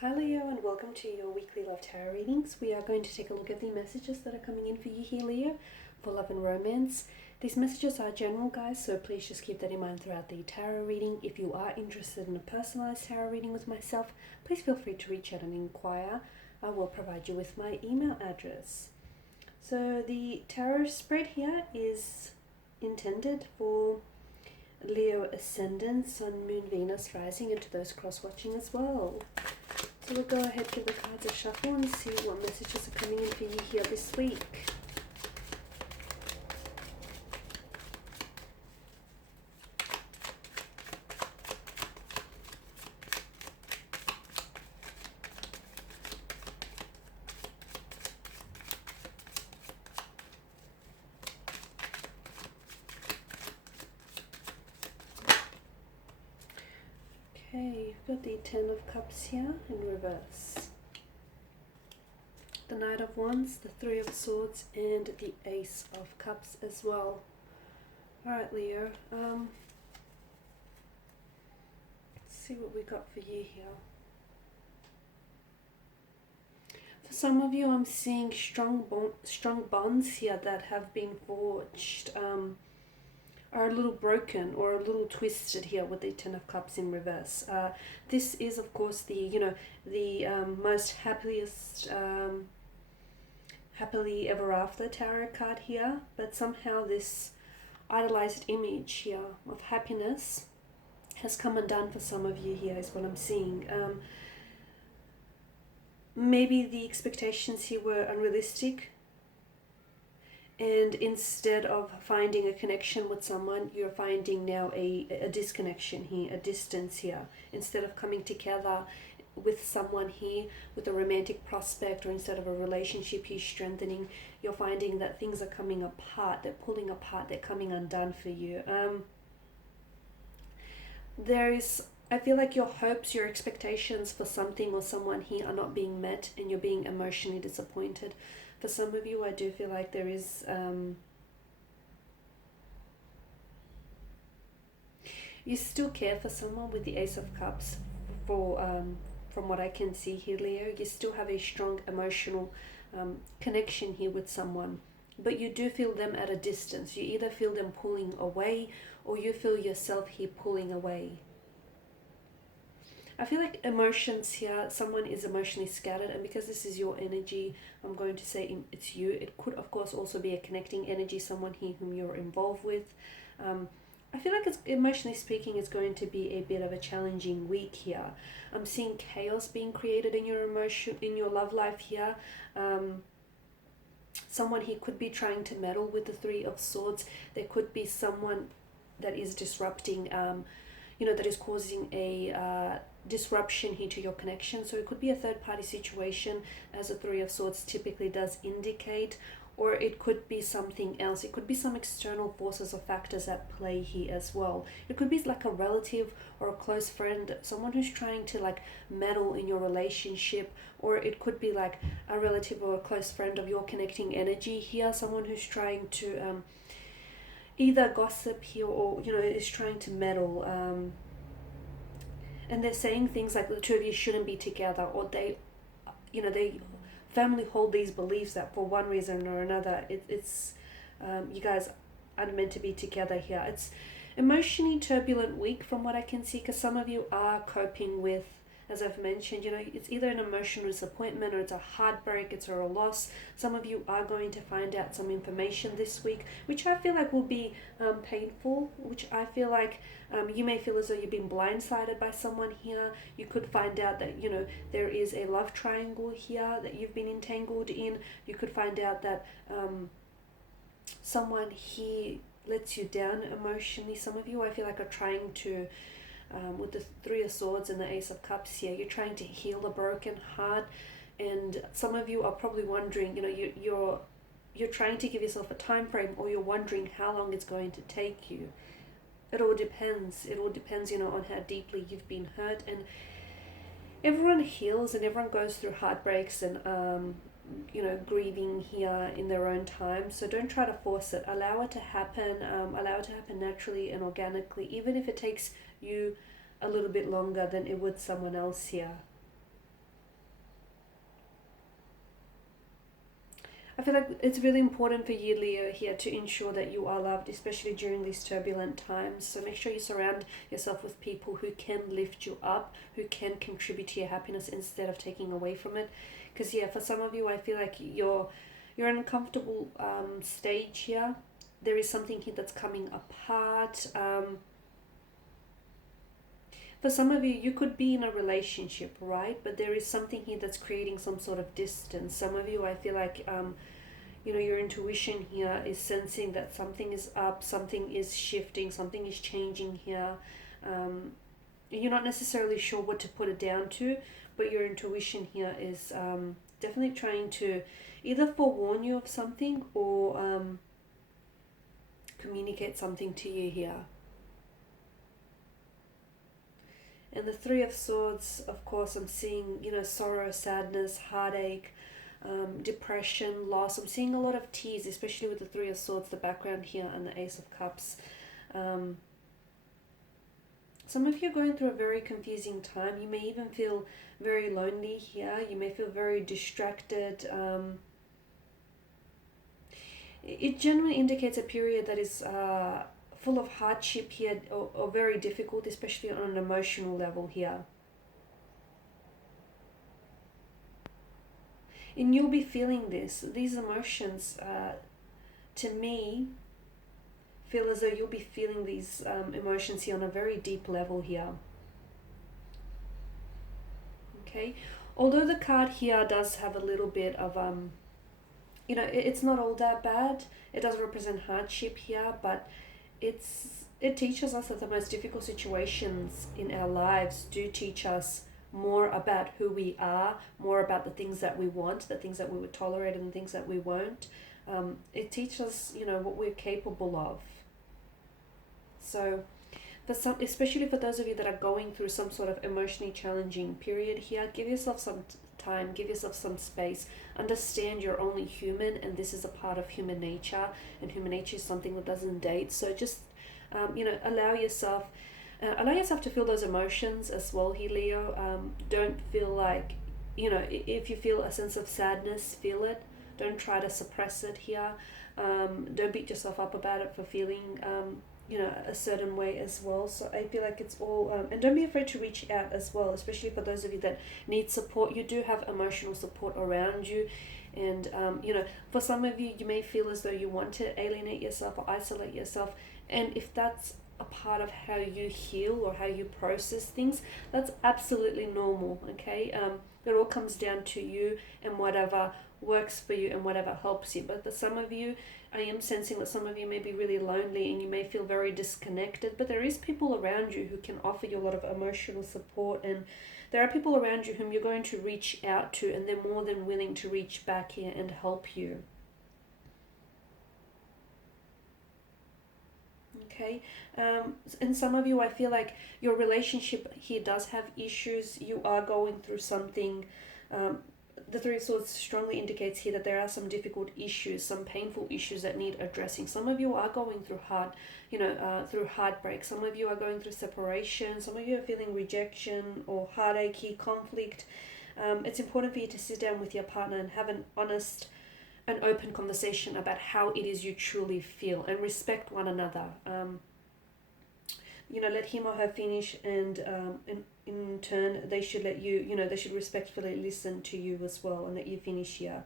Hi Leo, and welcome to your weekly love tarot readings. We are going to take a look at the messages that are coming in for you here, Leo, for love and romance. These messages are general, guys, so please just keep that in mind throughout the tarot reading. If you are interested in a personalized tarot reading with myself, please feel free to reach out and inquire. I will provide you with my email address. So the tarot spread here is intended for Leo ascendant, Sun, Moon, Venus, rising, and to those cross-watching as well. So we'll go ahead, give the cards a shuffle and see what messages are coming in for you here this week. Okay, you've got the Ten of Cups here in reverse. The Knight of Wands, the Three of Swords, and the Ace of Cups as well. Alright, Leo, let's see what we got for you here. For some of you, I'm seeing strong bonds here that have been forged, are a little broken or a little twisted here with the Ten of Cups in reverse. This is, of course, the most happiest, happily ever after tarot card here, but somehow this idolized image here of happiness has come undone for some of you here, is what I'm seeing. Maybe the expectations here were unrealistic, and instead of finding a connection with someone, you're finding now a disconnection here, a distance here. Instead of coming together with someone here, with a romantic prospect, or instead of a relationship here strengthening, you're finding that things are coming apart, they're pulling apart, they're coming undone for you. I feel like your hopes, your expectations for something or someone here are not being met, and you're being emotionally disappointed. For some of you, I do feel like there is, you still care for someone with the Ace of Cups. From what I can see here, Leo, you still have a strong emotional connection here with someone, but you do feel them at a distance. You either feel them pulling away, or you feel yourself here pulling away. I feel like emotions here, someone is emotionally scattered, and because this is your energy, I'm going to say it's you. It could, of course, also be a connecting energy, someone here whom you're involved with. I feel like, it's, emotionally speaking, it's going to be a bit of a challenging week here. I'm seeing chaos being created in your love life here. Someone here could be trying to meddle with the Three of Swords. There could be someone that is disrupting, that is causing a disruption here to your connection. So it could be a third-party situation, as the Three of Swords typically does indicate, or it could be something else. It could be some external forces or factors at play here as well. It could be like a relative or a close friend, someone who's trying to like meddle in your relationship, or it could be like a relative or a close friend of your connecting energy here, someone who's trying to either gossip here, or is trying to meddle, and they're saying things like the two of you shouldn't be together, or they firmly hold these beliefs that for one reason or another, it's you guys aren't meant to be together here. It's emotionally turbulent week from what I can see, because some of you are coping with, as I've mentioned, it's either an emotional disappointment, or it's a heartbreak, it's a loss. Some of you are going to find out some information this week, which I feel like will be painful, which I feel like you may feel as though you've been blindsided by someone here. You could find out that, there is a love triangle here that you've been entangled in. You could find out that someone here lets you down emotionally. Some of you, I feel like, are trying to, with the Three of Swords and the Ace of Cups here, you're trying to heal a broken heart, and some of you are probably wondering, you're trying to give yourself a time frame, or you're wondering how long it's going to take you. It all depends. It all depends, on how deeply you've been hurt, and everyone heals and everyone goes through heartbreaks and grieving here in their own time. So don't try to force it. Allow it to happen. Allow it to happen naturally and organically, even if it takes you a little bit longer than it would someone else here. I feel like it's really important for you, Leo, here to ensure that you are loved, especially during these turbulent times. So make sure you surround yourself with people who can lift you up, who can contribute to your happiness instead of taking away from it. Because yeah, for some of you, I feel like you're in a comfortable stage here. There is something here that's coming apart. For some of you, you could be in a relationship, right? But there is something here that's creating some sort of distance. Some of you, I feel like, your intuition here is sensing that something is up, something is shifting, something is changing here. You're not necessarily sure what to put it down to, but your intuition here is definitely trying to either forewarn you of something or communicate something to you here. And the Three of Swords, of course, I'm seeing, sorrow, sadness, heartache, depression, loss. I'm seeing a lot of tears, especially with the Three of Swords, the background here, and the Ace of Cups. Some of you are going through a very confusing time. You may even feel very lonely here. You may feel very distracted. It generally indicates a period that is full of hardship here, or very difficult, especially on an emotional level here. And you'll be feeling these emotions, to me, feel as though you'll be feeling these emotions here on a very deep level here. Okay, although the card here does have a little bit of it's not all that bad. It does represent hardship here, but it teaches us that the most difficult situations in our lives do teach us more about who we are, more about the things that we want, the things that we would tolerate and the things that we won't. It teaches us, what we're capable of. So, for some, especially for those of you that are going through some sort of emotionally challenging period here, give yourself some time, give yourself some space. Understand you're only human, and this is a part of human nature, and human nature is something that doesn't date. So just, allow yourself to feel those emotions as well here, Leo. Don't feel like, if you feel a sense of sadness, feel it. Don't try to suppress it here. Don't beat yourself up about it for feeling, a certain way as well. So I feel like it's all, and don't be afraid to reach out as well, especially for those of you that need support. You do have emotional support around you. And, for some of you, you may feel as though you want to alienate yourself or isolate yourself. And if that's a part of how you heal or how you process things, that's absolutely normal, okay? It all comes down to you and whatever works for you and whatever helps you. But for some of you, I am sensing that some of you may be really lonely and you may feel very disconnected, but there is people around you who can offer you a lot of emotional support, and there are people around you whom you're going to reach out to, and they're more than willing to reach back here and help you. Okay, and some of you, I feel like your relationship here does have issues. You are going through something. The Three of Swords strongly indicates here that there are some difficult issues, some painful issues that need addressing. Some of you are going through through heartbreak. Some of you are going through separation. Some of you are feeling rejection or heartache, conflict. It's important for you to sit down with your partner and have an honest and open conversation about how it is you truly feel, and respect one another. Let him or her finish, and in turn they should let you, they should respectfully listen to you as well and let you finish here.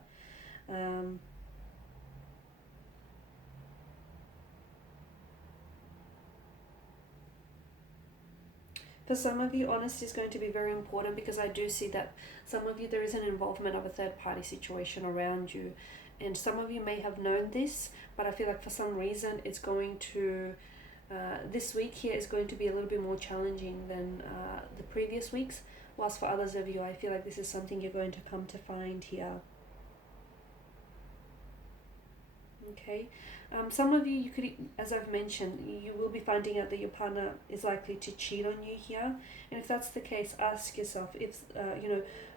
For some of you, honesty is going to be very important, because I do see that some of you, there is an involvement of a third party situation around you, and some of you may have known this, but I feel like for some reason it's going to this week here is going to be a little bit more challenging than the previous weeks, whilst for others of you, I feel like this is something you're going to come to find here. Okay, some of you could, as I've mentioned, you will be finding out that your partner is likely to cheat on you here, and if that's the case, ask yourself, if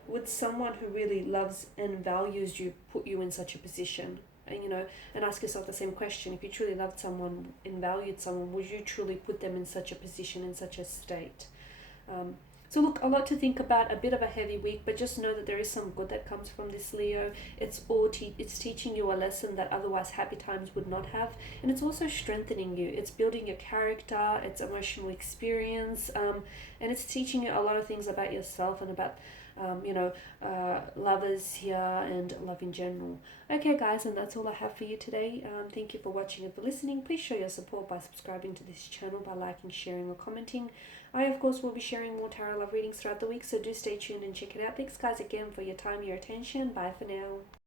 would someone who really loves and values you put you in such a position? And ask yourself the same question. If you truly loved someone and valued someone, would you truly put them in such a position, in such a state? So look, a lot to think about, a bit of a heavy week, but just know that there is some good that comes from this, Leo. It's teaching you a lesson that otherwise happy times would not have, and it's also strengthening you. It's building your character, it's emotional experience, and it's teaching you a lot of things about yourself and about lovers here and love in general. Okay, guys, and that's all I have for you today. Thank you for watching and for listening. Please show your support by subscribing to this channel, by liking, sharing, or commenting. I, of course, will be sharing more tarot love readings throughout the week, so do stay tuned and check it out. Thanks, guys, again for your time, your attention. Bye for now.